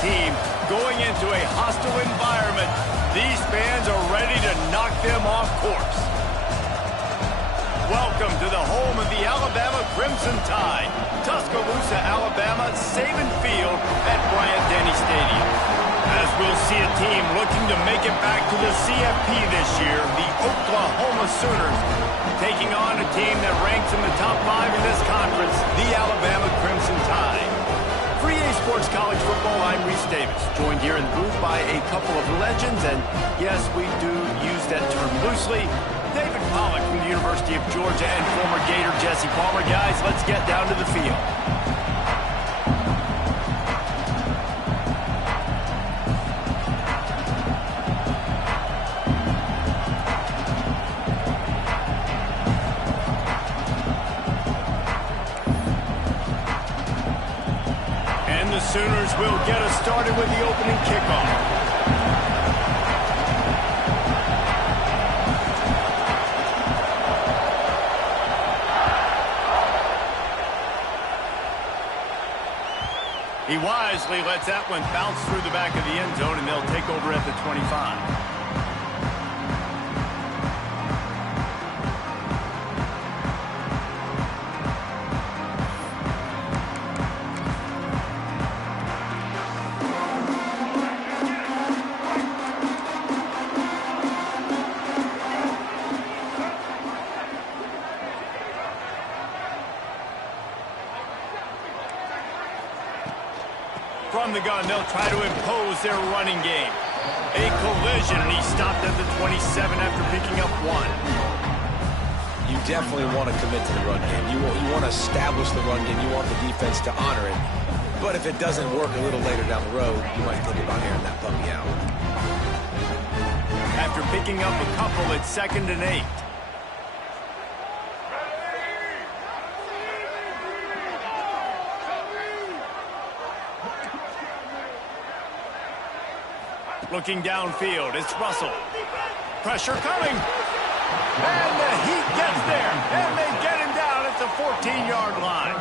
team going into a hostile environment. These fans are ready to knock them off course. Welcome to the home of the Alabama Crimson Tide, Tuscaloosa, Alabama, Saban Field at Bryant-Denny Stadium. As we'll see a team looking to make it back to the CFP this year, the Oklahoma Sooners, taking on a team that ranks in the top 5 in this conference, the Alabama Crimson Tide. For EA Sports College Football, I'm Reese Davis, joined here in the booth by a couple of legends, and yes, we do use that term loosely. David Pollack from the University of Georgia and former Gator Jesse Palmer. Guys, let's get down to the field. And the Sooners will get us started with the opening kickoff. He wisely lets that one bounce through the back of the end zone, and they'll take over at the 25. From the gun, they'll try to impose their running game. A collision, and he stopped at the 27 after picking up 1. You definitely want to commit to the run game. You want to establish the run game. You want the defense to honor it. But if it doesn't work a little later down the road, you might think about airing that puppy out. After picking up a couple, it's 2nd and 8. Looking downfield, it's Russell. Pressure coming. And the Heat gets there. And they get him down at the 14-yard line.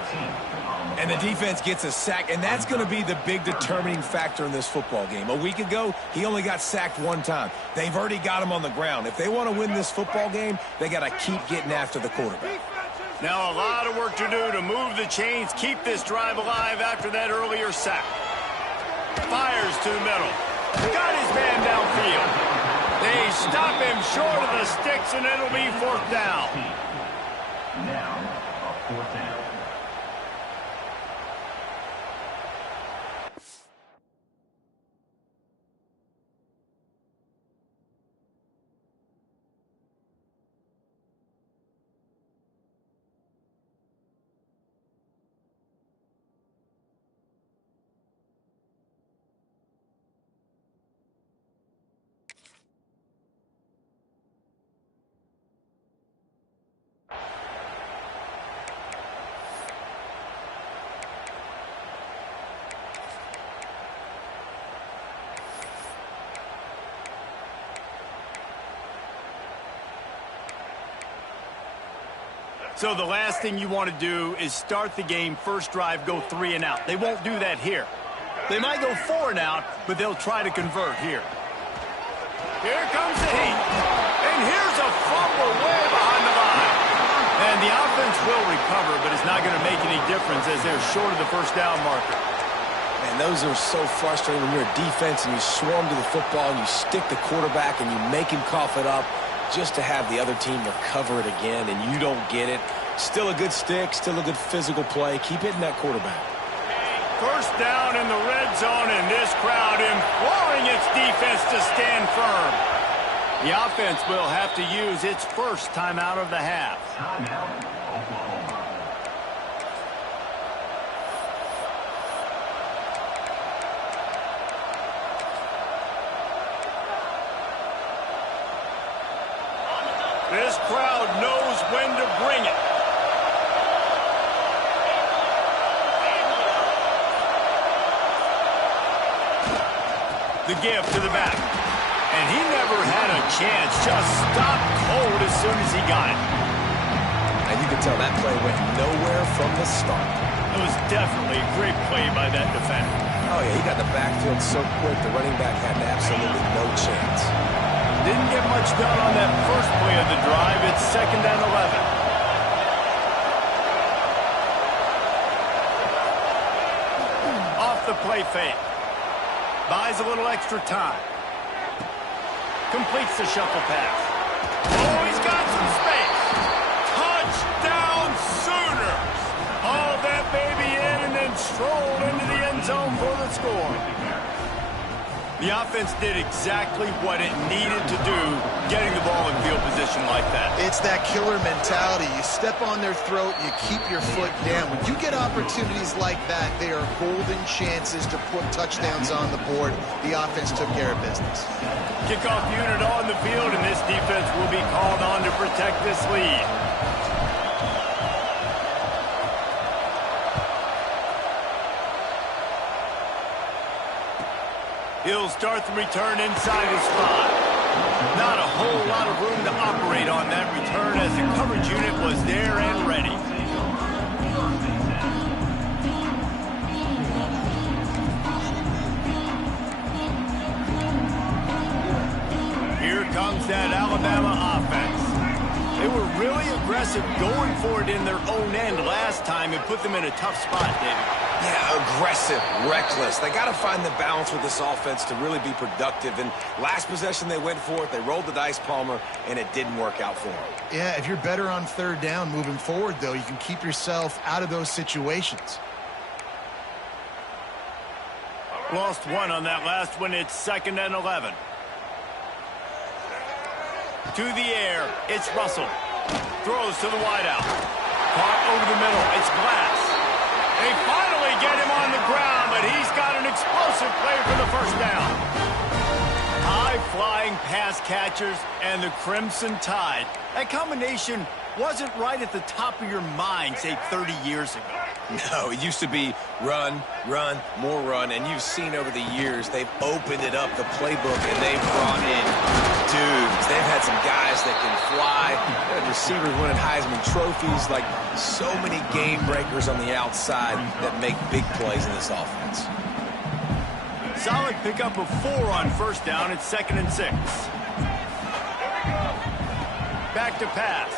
And the defense gets a sack, and that's going to be the big determining factor in this football game. A week ago, he only got sacked 1 time. They've already got him on the ground. If they want to win this football game, they got to keep getting after the quarterback. Now a lot of work to do to move the chains, keep this drive alive after that earlier sack. Fires to the middle. Got his man downfield. They stop him short of the sticks, and it'll be 4th down. Now, a 4th down. So the last thing you want to do is start the game, first drive, go 3 and out. They won't do that here. They might go 4 and out, but they'll try to convert here. Here comes the Heat. And here's a fumble way behind the line. And the offense will recover, but it's not going to make any difference as they're short of the first down marker. Man, those are so frustrating when you're a defense and you swarm to the football and you stick the quarterback and you make him cough it up, just to have the other team recover it again and you don't get it. Still a good stick, still a good physical play. Keep hitting that quarterback. First down in the red zone, and this crowd imploring its defense to stand firm. The offense will have to use its first timeout of the half. Timeout, Oklahoma. This crowd knows when to bring it. The give to the back. And he never had a chance. Just stopped cold as soon as he got it. And you can tell that play went nowhere from the start. It was definitely a great play by that defender. Oh, Oh, yeah, he got the backfield so quick, the running back had absolutely no chance. Didn't get much done on that first play of the drive. It's 2nd and 11. Off the play fake. Buys a little extra time. Completes the shuffle pass. Oh, he's got some space. Touchdown Sooners. Hauled that baby in and then strolled into the end zone for the score. The offense did exactly what it needed to do, getting the ball in field position like that. It's that killer mentality. You step on their throat, you keep your foot down. When you get opportunities like that, they are golden chances to put touchdowns on the board. The offense took care of business. Kickoff unit on the field, and this defense will be called on to protect this lead. He'll start the return inside his 5. Not a whole lot of room to operate on that return as the coverage unit was there and ready. Here comes that Alabama offense. They were really aggressive going for it in their own end last time and put them in a tough spot, David. Yeah, aggressive, reckless. They got to find the balance with this offense to really be productive. And last possession, they went for it. They rolled the dice, Palmer, and it didn't work out for them. Yeah, if you're better on 3rd down moving forward, though, you can keep yourself out of those situations. Lost one on that last one. It's 2nd and 11. To the air, it's Russell. Throws to the wideout. Caught over the middle. It's Glass. They finally get him on the ground, but he's got an explosive play for the first down. High-flying pass catchers and the Crimson Tide. That combination wasn't right at the top of your mind, say, 30 years ago. No, it used to be run, run, more run, and you've seen over the years they've opened it up, the playbook, and they've brought in dudes. They've had some guys that can fly. They had receivers winning Heisman trophies, like so many game breakers on the outside that make big plays in this offense. Solid pickup of 4 on first down. It's 2nd and 6. Back to pass.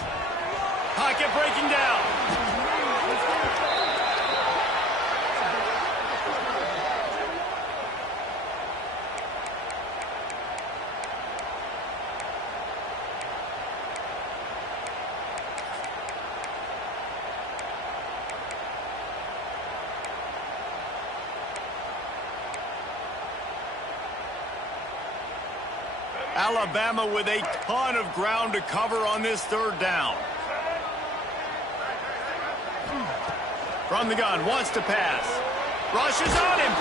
Pocket breaking down. Alabama with a ton of ground to cover on this 3rd down. From the gun, wants to pass. Rushes on him.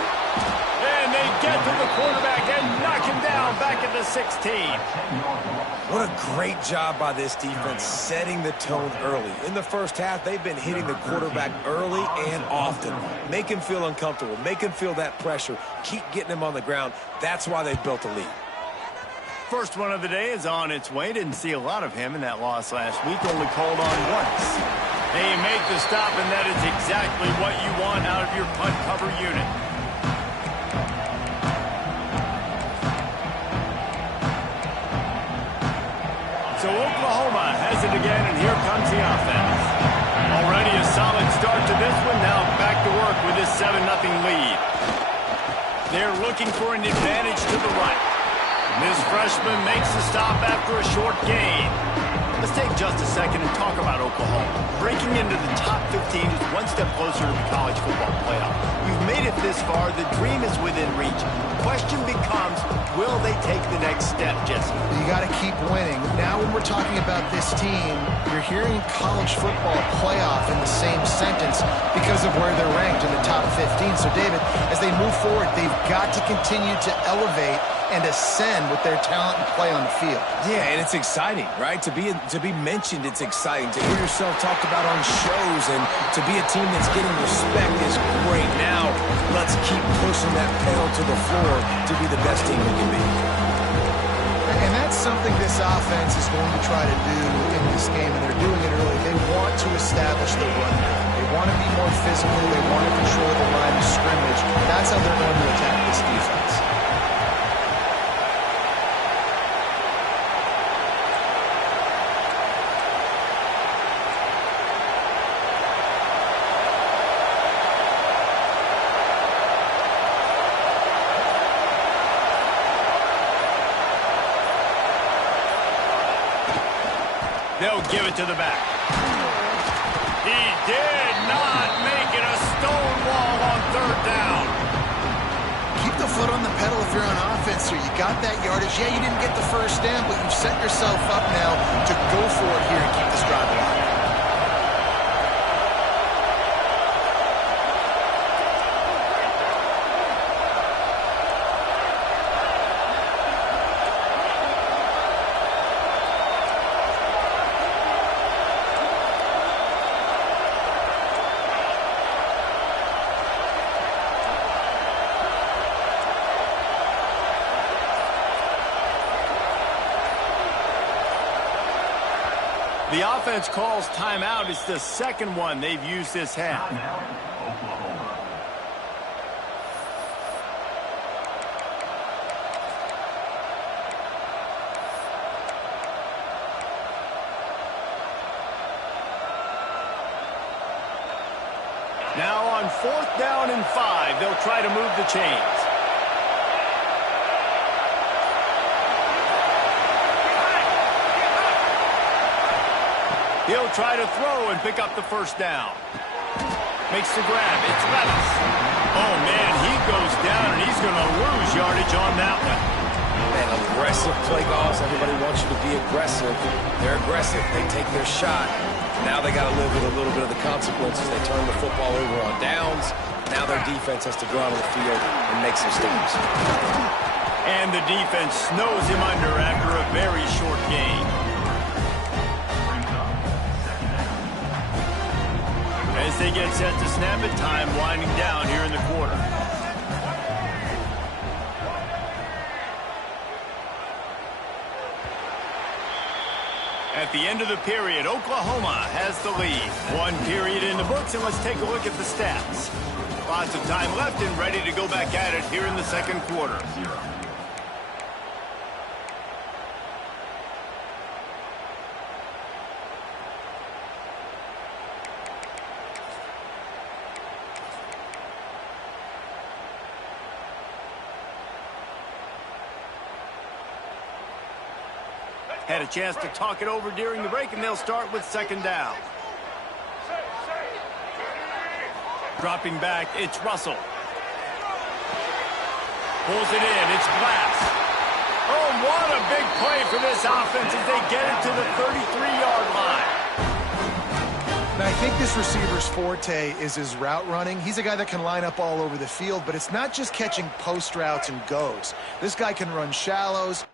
And they get to the quarterback and knock him down back at the 16. What a great job by this defense setting the tone early. In the first half, they've been hitting the quarterback early and often. Make him feel uncomfortable. Make him feel that pressure. Keep getting him on the ground. That's why they've built a lead. First one of the day is on its way. Didn't see a lot of him in that loss last week. Only called on once. They make the stop, and that is exactly what you want out of your punt cover unit. So Oklahoma has it again, and here comes the offense. Already a solid start to this one. Now back to work with this 7-0 lead. They're looking for an advantage to the right. This freshman makes the stop after a short gain. Let's take just a second and talk about Oklahoma. Breaking into the top 15 is one step closer to the college football playoff. You've made it this far. The dream is within reach. The question becomes, will they take the next step, Jesse? You got to keep winning. Now when we're talking about this team, you're hearing college football playoff in the same sentence because of where they're ranked in the top 15. So, David, as they move forward, they've got to continue to elevate and ascend with their talent and play on the field. Yeah, and it's exciting, right? To be mentioned, it's exciting. To hear yourself talked about on shows and to be a team that's getting respect is great. Now, let's keep pushing that pedal to the floor to be the best team we can be. And that that's something this offense is going to try to do in this game, and they're doing it early. They want to establish the run game. They want to be more physical. They want to control the line of scrimmage. That's how they're going to attack this defense. They'll give it to the back. He did not make it a stone wall on third down. Keep the foot on the pedal if you're on offense here. You got that yardage. Yeah, you didn't get the first down, but you've set yourself up now to go for it here and keep this drive alive. The offense calls timeout. It's the second one they've used this half. Timeout, Oklahoma. Now on 4th down and 5, they'll try to move the chains. He'll try to throw and pick up the first down. Makes the grab. It's Levis. Oh, man, he goes down, and he's going to lose yardage on that one. Man, aggressive play calls. Everybody wants you to be aggressive. They're aggressive. They take their shot. Now they got to live with a little bit of the consequences. They turn the football over on downs. Now their defense has to go out on the field and make some stops. And the defense snows him under after a very short game. As they get set to snap it, time winding down here in the quarter. At the end of the period, Oklahoma has the lead. One period in the books, and let's take a look at the stats. Lots of time left and ready to go back at it here in the second quarter. Had a chance to talk it over during the break, and they'll start with second down. Dropping back, it's Russell. Pulls it in, it's Glass. Oh, what a big play for this offense as they get it to the 33-yard line. Now, I think this receiver's forte is his route running. He's a guy that can line up all over the field, but it's not just catching post routes and goes. This guy can run shallows.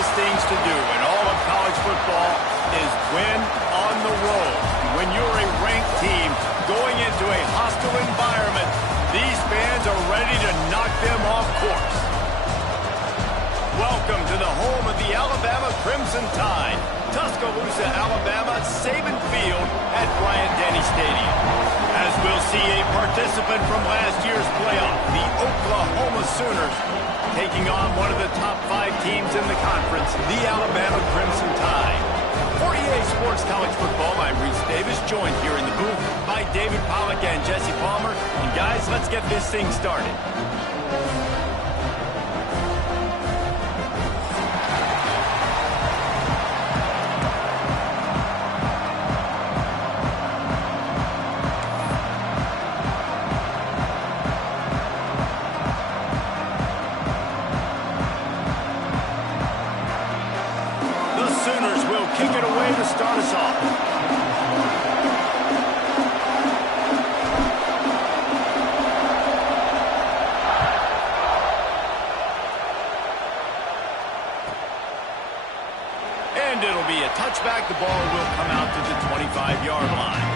hardest things to do in all of college football is win on the road. When you're a ranked team going into a hostile environment, these fans are ready to knock them off course. Welcome to the home of the Alabama Crimson Tide, Tuscaloosa, Alabama, Saban Field at Bryant-Denny Stadium. As we'll see a participant from last year's playoff, the Oklahoma Sooners, taking on one of the top 5 teams in the conference, the Alabama Crimson Tide. For EA Sports College Football, I'm Reese Davis, joined here in the booth by David Pollack and Jesse Palmer. And guys, let's get this thing started. Kick it away to start us off. And it'll be a touchback. The ball will come out to the 25-yard line.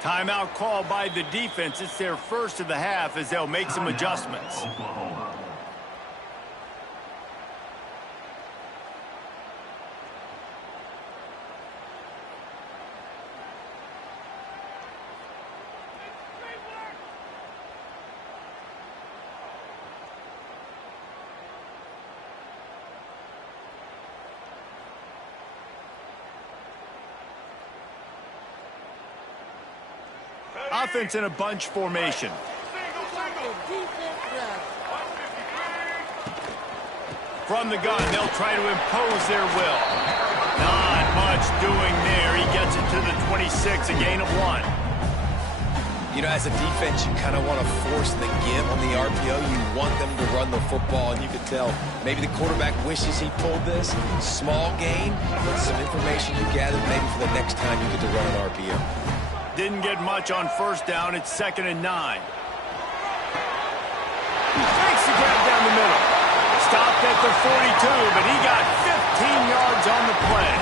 Timeout called by the defense. It's their first of the half as they'll make some adjustments. Oklahoma. Offense in a bunch formation. From the gun, they'll try to impose their will. Not much doing there. He gets it to the 26, a gain of 1. You know, as a defense, you kind of want to force the give on the RPO. You want them to run the football, and you could tell maybe the quarterback wishes he pulled this. Small gain, but some information you gathered maybe for the next time you get to run an RPO. Didn't get much on first down. It's 2nd and 9. He takes the grab down the middle. Stopped at the 42, but he got 15 yards on the play.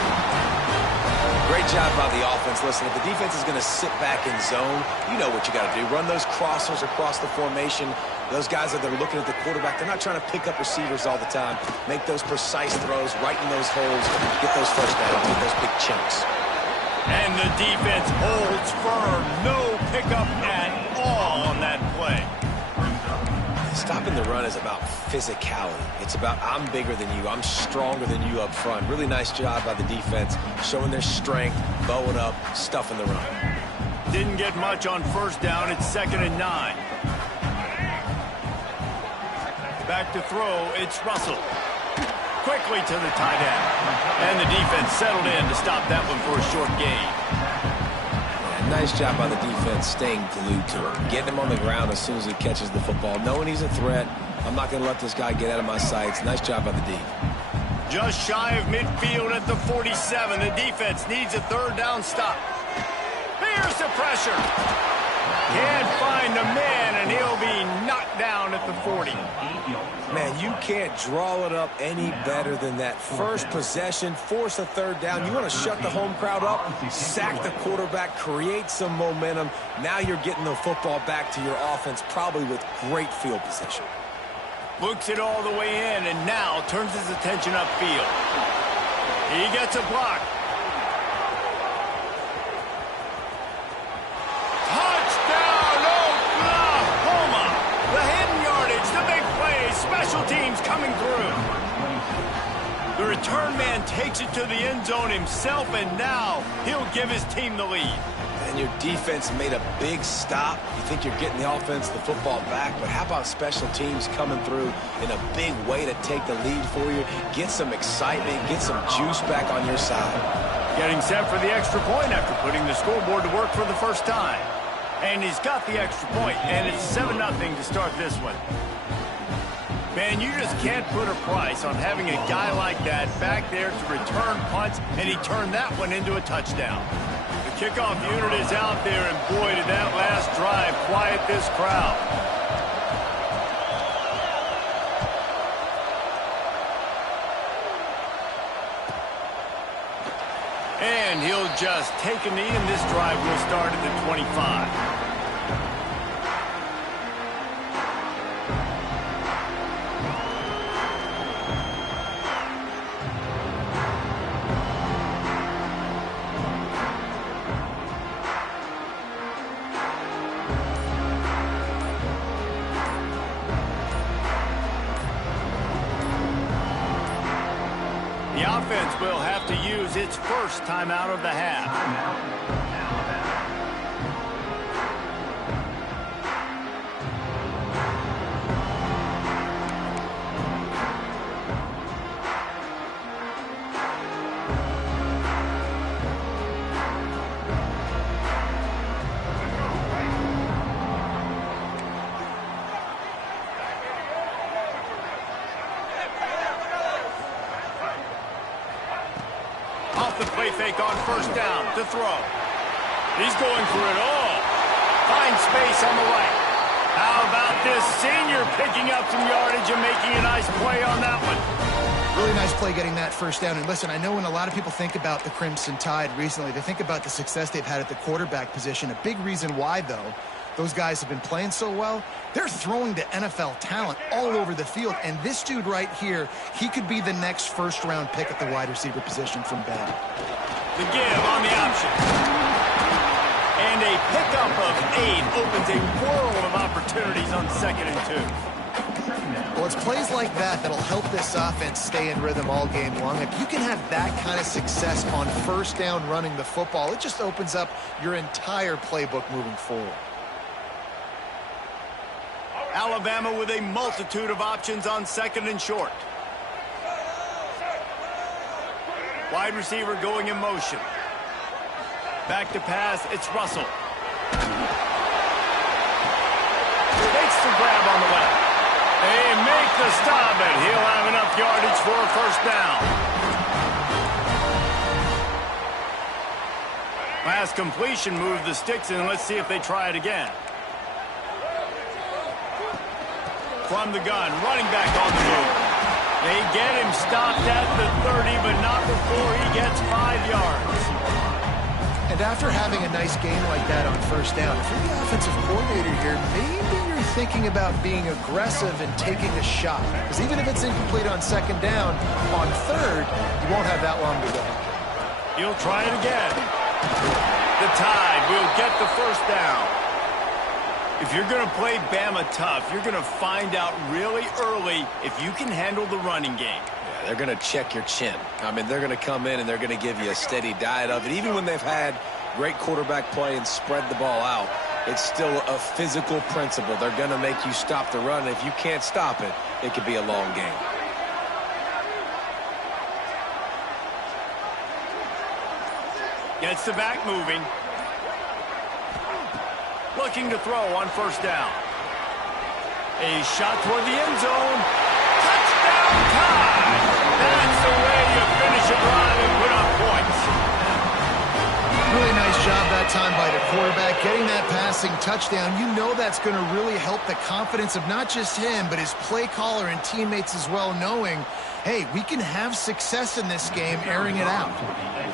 Great job by the offense. Listen, if the defense is going to sit back in zone, you know what you got to do. Run those crossers across the formation. Those guys that are looking at the quarterback, they're not trying to pick up receivers all the time. Make those precise throws right in those holes. Get those first downs. Get those big chunks. And the defense holds firm. No pickup at all on that play. Stopping the run is about physicality. It's about I'm bigger than you. I'm stronger than you up front. Really nice job by the defense, showing their strength, bowing up, stuffing the run. Didn't get much on first down. It's 2nd and 9. Back to throw. It's Russell. Quickly to the tight end. And the defense settled in to stop that one for a short gain. Yeah, nice job by the defense staying glued to him. Getting him on the ground as soon as he catches the football. Knowing he's a threat. I'm not going to let this guy get out of my sights. Nice job by the D. Just shy of midfield at the 47. The defense needs a 3rd down stop. Here's the pressure. Can't find the man, and he'll be knocked down at the 40. Man, you can't draw it up any better than that. First possession, force a 3rd down. You want to shut the home crowd up, sack the quarterback, create some momentum. Now you're getting the football back to your offense, probably with great field position. Looks it all the way in, and now turns his attention upfield. He gets a block. Touchdown, Oklahoma! The hidden yardage, the big play, special teams coming through. The return man takes it to the end zone himself, and now he'll give his team the lead. And and your defense made a big stop. You think you're getting the offense the football back, but how about special teams coming through in a big way to take the lead for you? Get some excitement, get some juice back on your side. Getting set for the extra point after putting the scoreboard to work for the first time. And he's got the extra point, and it's 7-0 to start this one. Man, you just can't put a price on having a guy like that back there to return punts, and he turned that one into a touchdown. The kickoff unit is out there, and boy, did that last drive quiet this crowd. And he'll just take a knee, and this drive will start at the 25. The offense will have to use its first timeout of the half. Off the play fake on first down to throw. He's going for it all. Finds space on the right. How about this senior picking up some yardage and making a nice play on that one? Really nice play getting that first down. And listen, I know when a lot of people think about the Crimson Tide recently, they think about the success they've had at the quarterback position. A big reason why, though, those guys have been playing so well, they're throwing to NFL talent all over the field. And this dude right here, he could be the next first-round pick at the wide receiver position from Bama. The give on the option. And a pickup of 8 opens a world of opportunities on 2nd and 2. Well, it's plays like that that'll help this offense stay in rhythm all game long. If you can have that kind of success on first down running the football, it just opens up your entire playbook moving forward. Alabama with a multitude of options on 2nd and short. Wide receiver going in motion. Back to pass, it's Russell. Makes the grab on the left. They make the stop, and he'll have enough yardage for a first down. Pass completion moved the sticks in. Let's see if they try it again. From the gun, running back on the move. They get him stopped at the 30, but not before he gets 5 yards. And after having a nice game like that on first down, if you're the offensive coordinator here, maybe you're thinking about being aggressive and taking a shot. Because even if it's incomplete on 2nd down, on 3rd, you won't have that long to go. He'll try it again. The Tide will get the first down. If you're going to play Bama tough, you're going to find out really early if you can handle the running game. Yeah, they're going to check your chin. I mean, they're going to come in and they're going to give you a steady diet of it. Even when they've had great quarterback play and spread the ball out, it's still a physical principle. They're going to make you stop the run. If you can't stop it, it could be a long game. Gets the back moving. Looking to throw on first down. A shot toward the end zone. Touchdown Tide! That's the way you finish a drive and put up points. Really nice job that time by the quarterback, getting that passing touchdown. You know that's going to really help the confidence of not just him, but his play caller and teammates as well, knowing, hey, we can have success in this game, airing it out.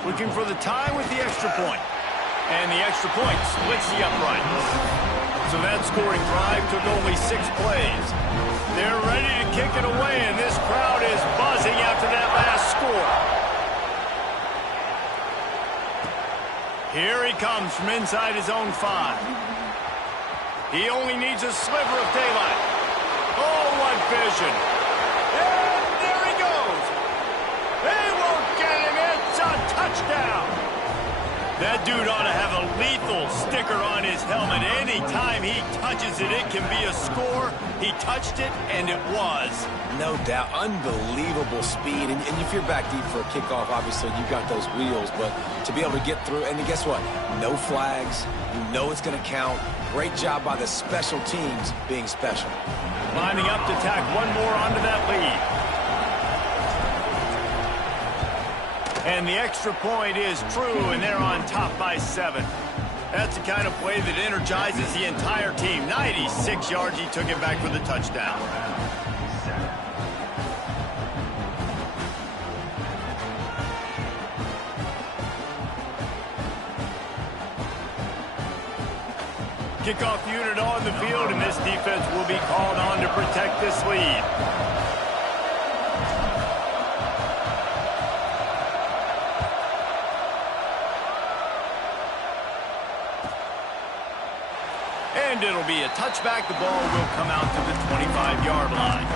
Looking for the tie with the extra point. And the extra point splits the uprights. So that scoring drive took only 6 plays. They're ready to kick it away, and this crowd is buzzing after that last score. Here he comes from inside his own 5. He only needs a sliver of daylight. Oh, what vision. And there he goes. They won't get him. It's a touchdown. That dude ought to have a lethal sticker on his helmet. Anytime he touches it, it can be a score. He touched it, and it was. No doubt. Unbelievable speed. And if you're back deep for a kickoff, obviously you've got those wheels. But to be able to get through, and guess what? No flags. You know it's going to count. Great job by the special teams being special. Lining up to tack one more onto that lead. And the extra point is true, and they're on top by 7. That's the kind of play that energizes the entire team. 96 yards, he took it back for the touchdown. Kickoff unit on the field, and this defense will be called on to protect this lead. And it'll be a touchback. The ball will come out to the 25-yard line.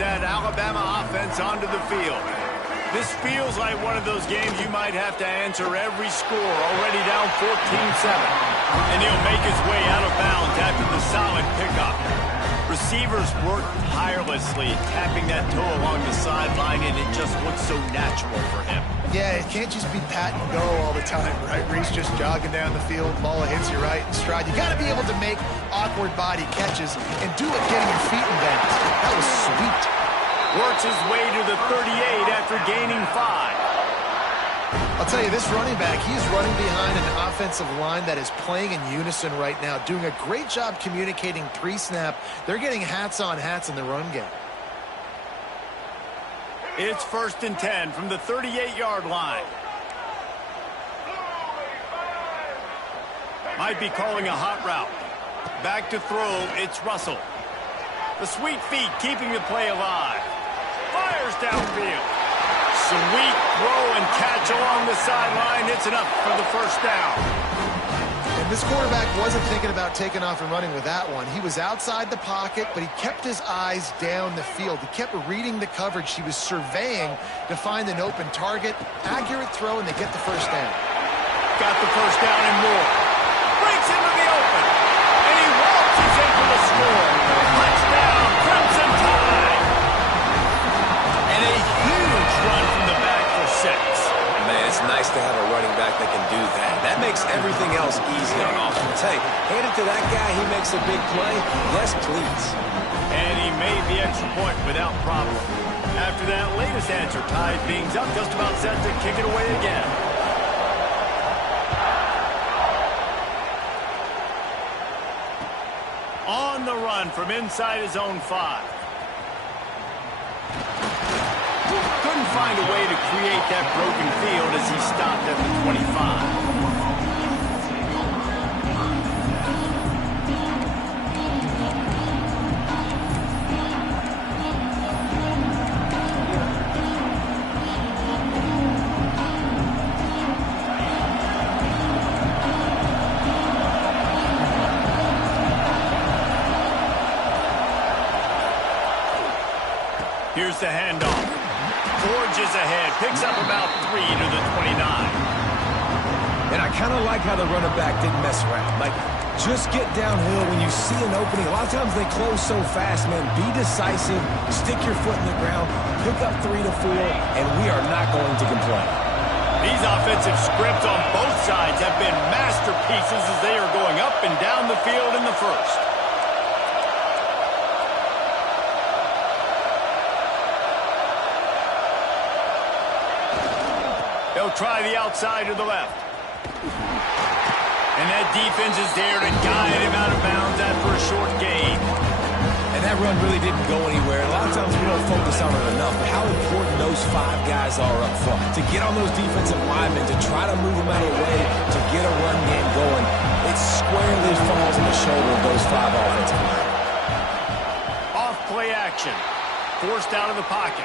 That Alabama offense onto the field. This feels like one of those games you might have to answer every score. Already down 14-7. And he'll make his way out of bounds after the solid pickup. Receivers work tirelessly, tapping that toe along the sideline, and it just looks so natural for him. Yeah, it can't just be pat and go all the time, right? Reese just jogging down the field, ball hits you right in stride. You got to be able to make awkward body catches and do it getting your feet in bounds. That was sweet. Works his way to the 38 after gaining 5. I'll tell you, this running back, he's running behind an offensive line that is playing in unison right now, doing a great job communicating pre-snap. They're getting hats on hats in the run game. It's 1st and 10 from the 38-yard line. Might be calling a hot route. Back to throw, it's Russell. The sweet feet keeping the play alive. Fires downfield. Sweet throw and catch along the sideline. It's enough for the first down. And this quarterback wasn't thinking about taking off and running with that one. He was outside the pocket, but he kept his eyes down the field. He kept reading the coverage. He was surveying to find an open target. Accurate throw, and they get the first down. Got the first down and more. Breaks into the open. And he waltzes in for the score. Touchdown, Crimson Tide. And a huge run from the back for 6. Man, it's nice to have a running back that can do that. That makes everything else easy on offense. Hey, hand it to that guy, he makes a big play. Yes, please. And he made the extra point without problem. After that latest answer, tied things up, just about set to kick it away again. On the run from inside his own 5. Couldn't find a way to create that broken field as he stopped at the 25. Here's the handoff. Forges ahead, picks up about 3 to the 29. And I kind of like how the running back didn't mess around. Like, just get downhill when you see an opening. A lot of times they close so fast, man. Be decisive, stick your foot in the ground, pick up 3 to 4, and we are not going to complain. These offensive scripts on both sides have been masterpieces as they are going up and down the field in the first. They'll try the outside to the left. And that defense is there to guide him out of bounds after a short gain. And that run really didn't go anywhere. A lot of times we don't focus on it enough, but how important those 5 guys are up front. To get on those defensive linemen, to try to move them out of the way, to get a run game going, it squarely falls on the shoulder of those 5 offensive linemen. Off play action. Forced out of the pocket.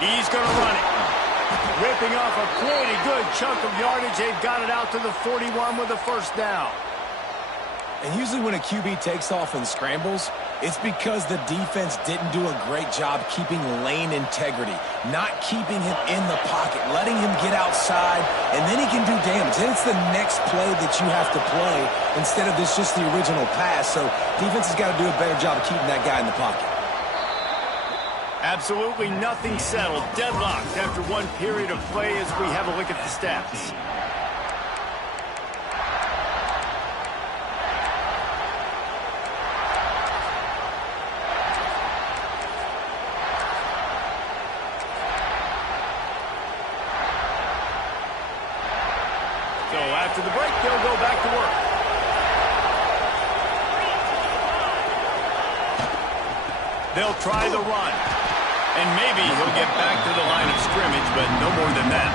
He's going to run it. Ripping off a pretty good chunk of yardage. They've got it out to the 41 with a first down. And usually when a QB takes off and scrambles, it's because the defense didn't do a great job keeping lane integrity, not keeping him in the pocket, letting him get outside, and then he can do damage. Then it's the next play that you have to play instead of this just the original pass. So defense has got to do a better job of keeping that guy in the pocket. Absolutely nothing settled. Deadlocked after one period of play as we have a look at the stats. So after the break, they'll go back to work. They'll try the run. And maybe he'll get back to the line of scrimmage, but no more than that.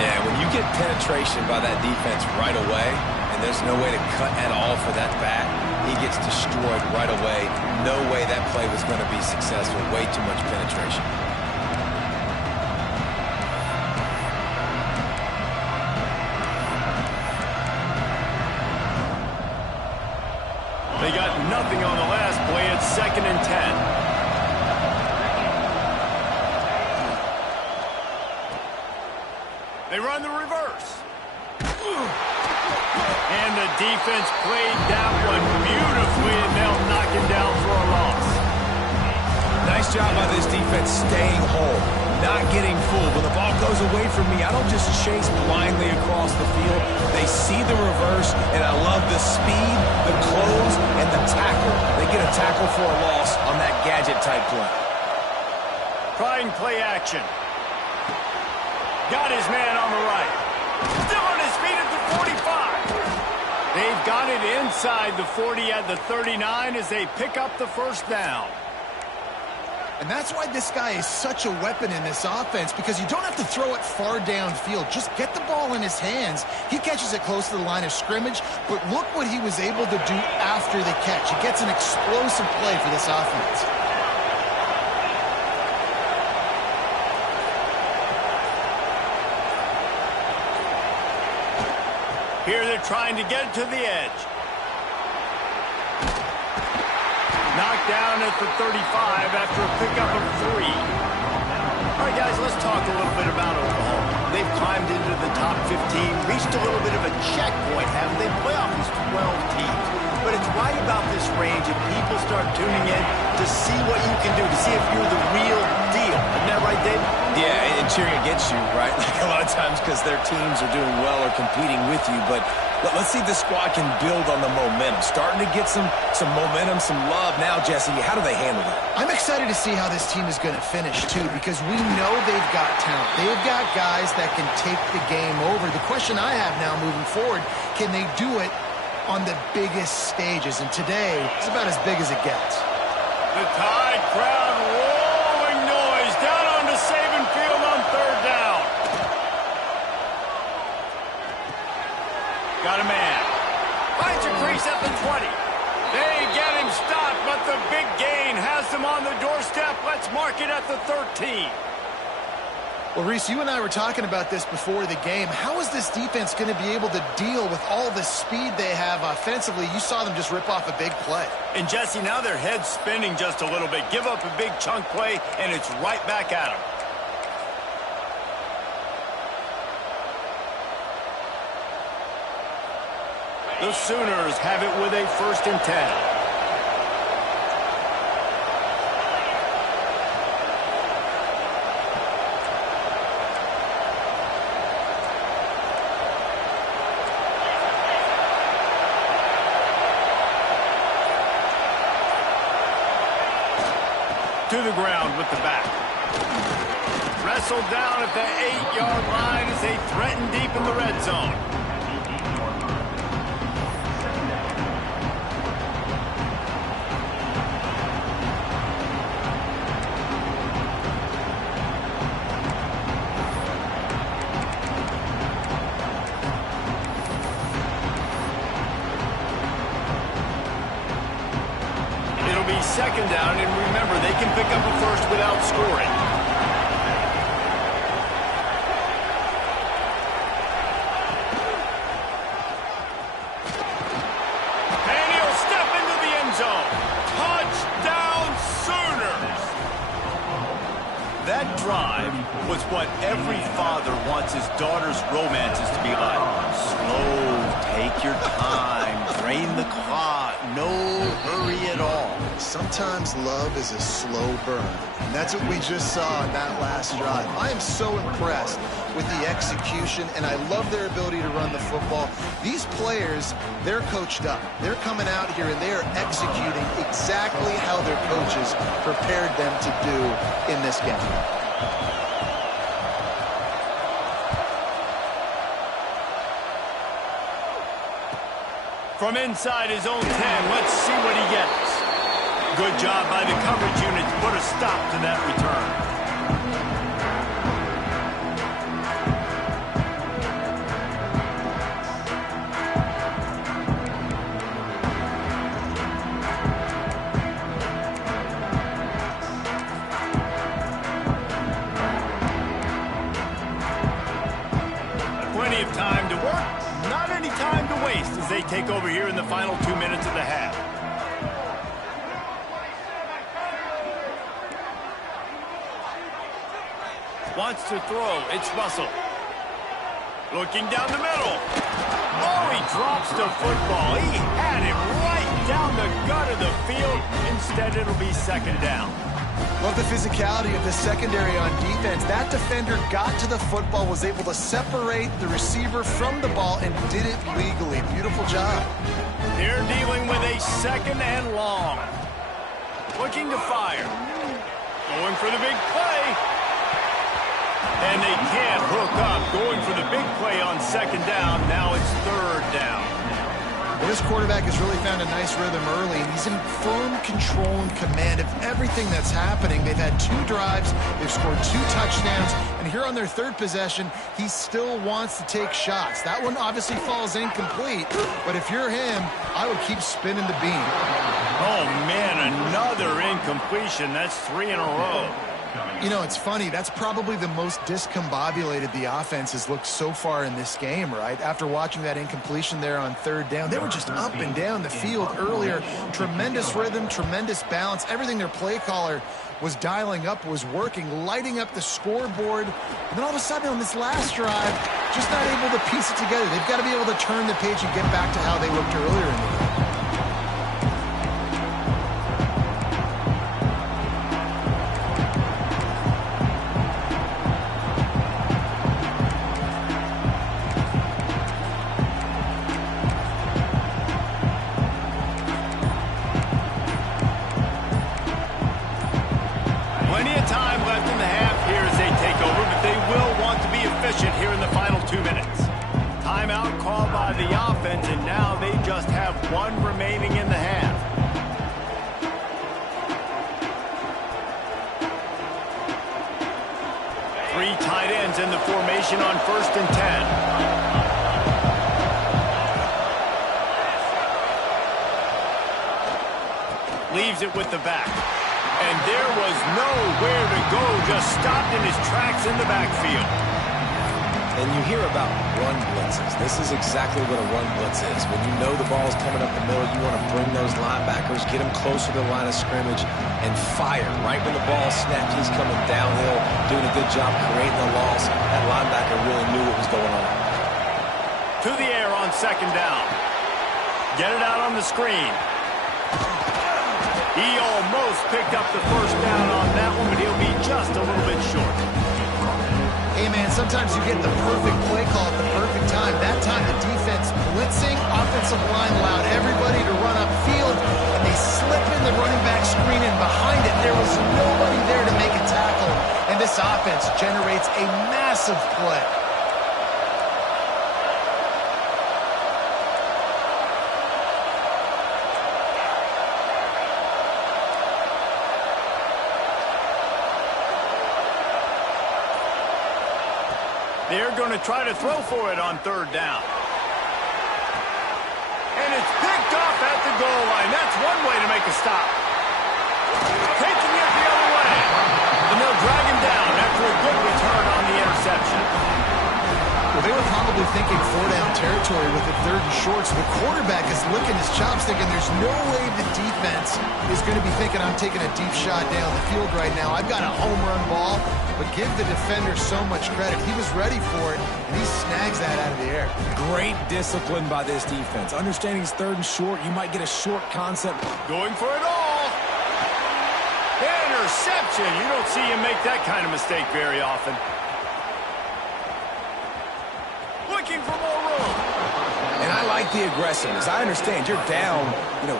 Yeah, when you get penetration by that defense right away, and there's no way to cut at all for that back, he gets destroyed right away. No way that play was going to be successful. Way too much penetration. They got nothing on the last play. It's 2nd and 10. They run the reverse. And the defense played that one beautifully, and they'll knock him down for a loss. Nice job by this defense staying whole, not getting fooled. When the ball goes away from me, I don't just chase blindly across the field. They see the reverse, and I love the speed, the close, and the tackle. They get a tackle for a loss on that gadget-type play. Trying play action. Got his man on the right. Still on his feet at the 45. They've got it inside the 40 at the 39 as they pick up the first down. And that's why this guy is such a weapon in this offense, because you don't have to throw it far downfield. Just get the ball in his hands. He catches it close to the line of scrimmage, but look what he was able to do after the catch. He gets an explosive play for this offense. Here they're trying to get it to the edge. Knocked down at the 35 after a pickup of 3. All right, guys, let's talk a little bit about Oklahoma. They've climbed into the top 15, reached a little bit of a checkpoint, haven't they? Playoff is 12 teams. But it's right about this range if people start tuning in to see what you can do, to see if you're the real deal. Isn't that right, Dave? Yeah, and cheering against you, right? Like a lot of times because their teams are doing well or competing with you. But let's see if the squad can build on the momentum. Starting to get some momentum, some love. Now, Jesse, how do they handle that? I'm excited to see how this team is going to finish, too, because we know they've got talent. They've got guys that can take the game over. The question I have now moving forward, can they do it on the biggest stages? And today, it's about as big as it gets. The Tide crowd rolling noise down onto Saban Field on 3rd down. Got a man. Finds a crease at the 20. They get him stopped, but the big gain has them on the doorstep. Let's mark it at the 13. Well, Reese, you and I were talking about this before the game. How is this defense going to be able to deal with all the speed they have offensively? You saw them just rip off a big play. And, Jesse, now their head's spinning just a little bit. Give up a big chunk play, and it's right back at them. The Sooners have it with a 1st and 10. To the ground with the back. Wrestled down at the 8-yard line as they threaten deep in the red zone. second down, and remember, they can pick up a first without scoring. And he'll step into the end zone. Touchdown, Sooners! That drive was what every father wants his daughter's romances to be like. Slow, take your time, drain the clock, no hurry at all. Sometimes love is a slow burn. And that's what we just saw in that last drive. I am so impressed with the execution, and I love their ability to run the football. These players, they're coached up. They're coming out here, and they are executing exactly how their coaches prepared them to do in this game. From inside his own 10, let's see what he gets. Good job by the coverage unit to put a stop to that return. Plenty of time to work, not any time to waste as they take over here in the final 2 minutes of the half. Wants to throw. It's Russell. Looking down the middle. Oh, he drops the football. He had it right down the gut of the field. Instead, it'll be second down. Love the physicality of the secondary on defense. That defender got to the football, was able to separate the receiver from the ball, and did it legally. Beautiful job. They're dealing with a second and long. Looking to fire. Going for the big play. And they can't hook up. Going for the big play on second down. Now it's third down. Well, this quarterback has really found a nice rhythm early, and he's in firm control and command of everything that's happening. They've had 2 drives. They've scored 2 touchdowns. And here on their third possession, he still wants to take shots. That one obviously falls incomplete. But if you're him, I would keep spinning the beam. Oh, man, another incompletion. That's 3 in a row. You know, it's funny. That's probably the most discombobulated the offense has looked so far in this game, right? After watching that incompletion there on third down, they were just up and down the field earlier. Tremendous rhythm, tremendous balance. Everything their play caller was dialing up was working, lighting up the scoreboard. And then all of a sudden on this last drive, just not able to piece it together. They've got to be able to turn the page and get back to how they looked earlier in the game. Here in the final 2 minutes. Timeout called by the offense, and now they just have 1 remaining in the half. Three tight ends in the formation on 1st and 10. Leaves it with the back. And there was nowhere to go, just stopped in his tracks in the backfield. And you hear about run blitzes. This is exactly what a run blitz is. When you know the ball's coming up the middle, you want to bring those linebackers, get them closer to the line of scrimmage, and fire. Right when the ball snapped, he's coming downhill, doing a good job creating the loss. That linebacker really knew what was going on. To the air on second down. Get it out on the screen. He almost picked up the first down on that one, but he'll be just a little bit short. Hey, man, sometimes you get the perfect play call at the perfect time. That time, the defense blitzing, offensive line allowed everybody to run upfield, and they slip in the running back screen, and behind it, there was nobody there to make a tackle, and this offense generates a massive play. They're going to try to throw for it on third down. And it's picked off at the goal line. That's one way to make a stop. Taking it the other way. And they'll drag him down after a good return on the interception. Well, they were probably thinking 4-down territory with a 3rd and short. So the quarterback is licking his chops thinking there's no way the defense is going to be thinking I'm taking a deep shot down the field right now. I've got a home run ball, but give the defender so much credit. He was ready for it, and he snags that out of the air. Great discipline by this defense. Understanding it's 3rd and short, you might get a short concept. Going for it all. Interception. You don't see him make that kind of mistake very often. Looking for more room. And I like the aggressiveness. I understand you're down,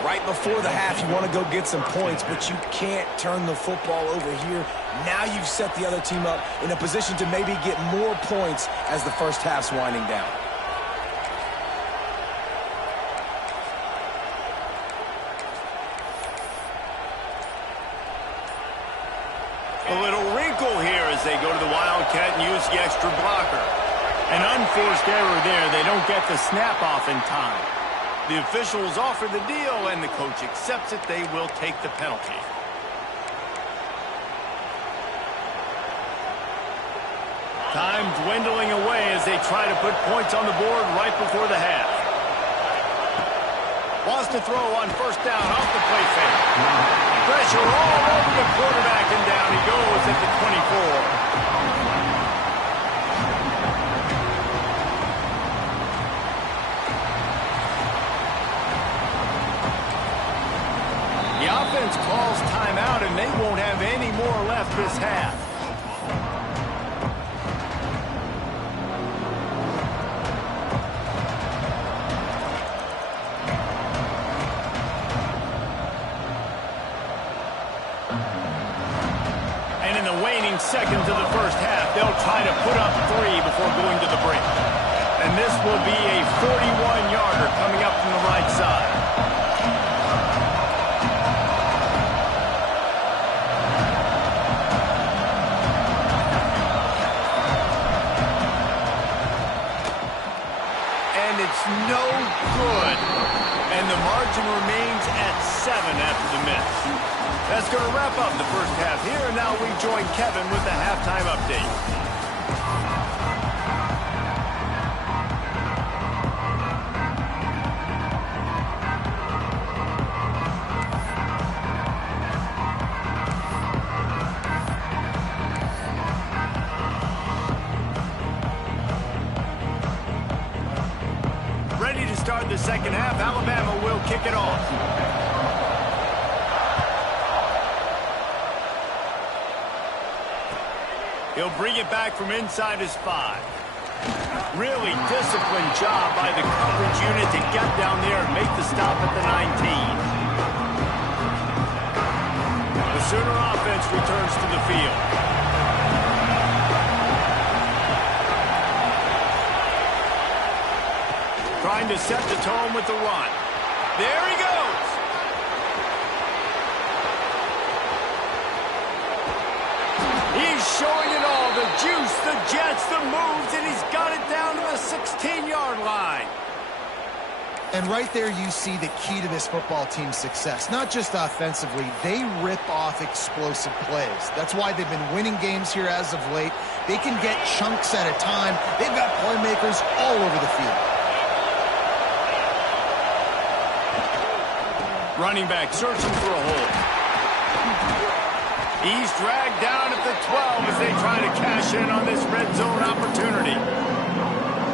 right before the half. You want to go get some points, but you can't turn the football over here. Now you've set the other team up in a position to maybe get more points as the first half's winding down. A little wrinkle here as they go to the Wildcat and use the extra blocker. An unforced error there. They don't get the snap off in time. The officials offer the deal, and the coach accepts it. They will take the penalty. Time dwindling away as they try to put points on the board right before the half. Wants to throw on 1st down off the play fake. Pressure all over the quarterback, and down he goes at the 24. The offense calls timeout, and they won't have any more left this half. And in the waning seconds of the first half, they'll try to put up 3 before going to the break. And this will be a 41-yarder coming up from the right side. It's no good. And the margin remains at 7 after the miss. That's going to wrap up the first half here. And now we join Kevin with the halftime update. Ready to start the second half. Alabama will kick it off. He'll bring it back from inside his 5. Really disciplined job by the coverage unit to get down there and make the stop at the 19. The Sooner offense returns to the field. Trying to set the tone with the run. There he goes. He's showing it all. The juice, the jets, the moves, and he's got it down to the 16-yard line. And right there you see the key to this football team's success. Not just offensively, they rip off explosive plays. That's why they've been winning games here as of late. They can get chunks at a time. They've got playmakers all over the field. Running back searching for a hole. He's dragged down at the 12 as they try to cash in on this red zone opportunity.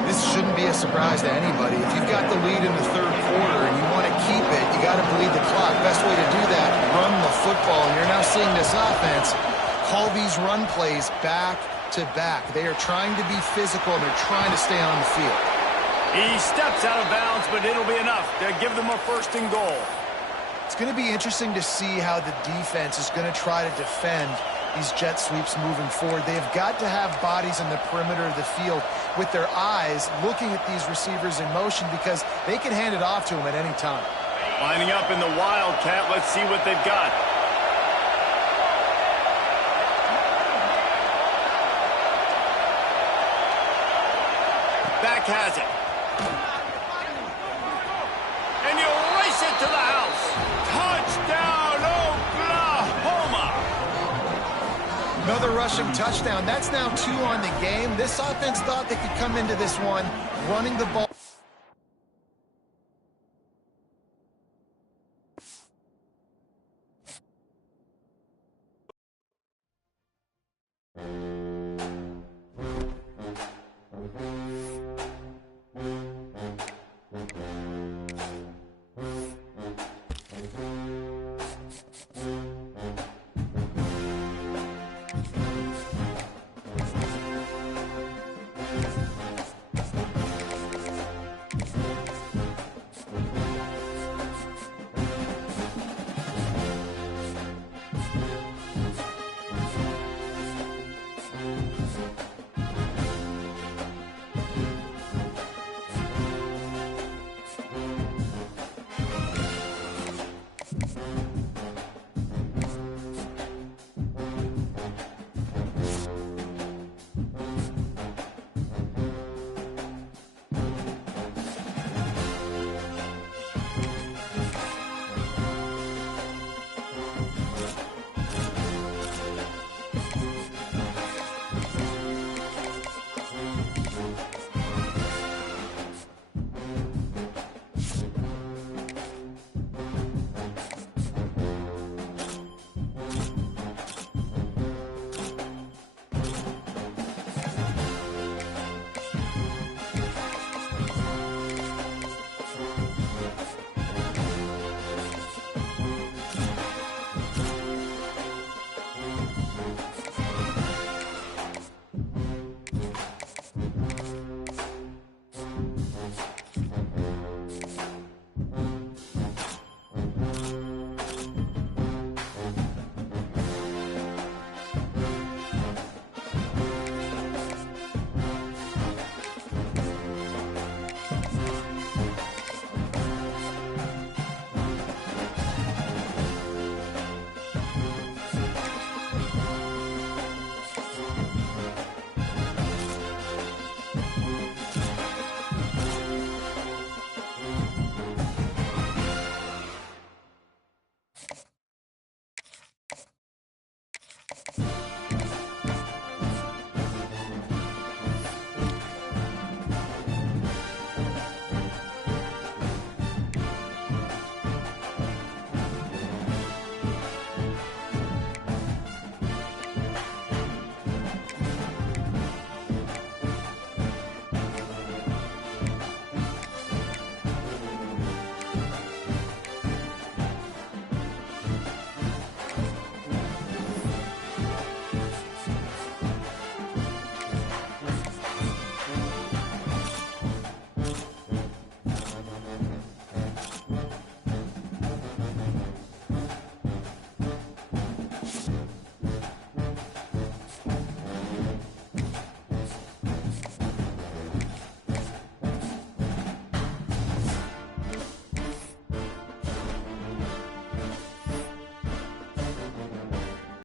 This shouldn't be a surprise to anybody. If you've got the lead in the 3rd quarter and you want to keep it, you got to bleed the clock. Best way to do that, run the football. And you're now seeing this offense call these run plays back to back. They are trying to be physical, and they're trying to stay on the field. He steps out of bounds, but it'll be enough to give them a 1st and goal. It's going to be interesting to see how the defense is going to try to defend these jet sweeps moving forward. They've got to have bodies in the perimeter of the field with their eyes looking at these receivers in motion, because they can hand it off to them at any time. Lining up in the Wildcat. Let's see what they've got. Back has it. And you race it to the house. Touchdown, Oklahoma! Another rushing touchdown. That's now 2 on the game. This offense thought they could come into this one running the ball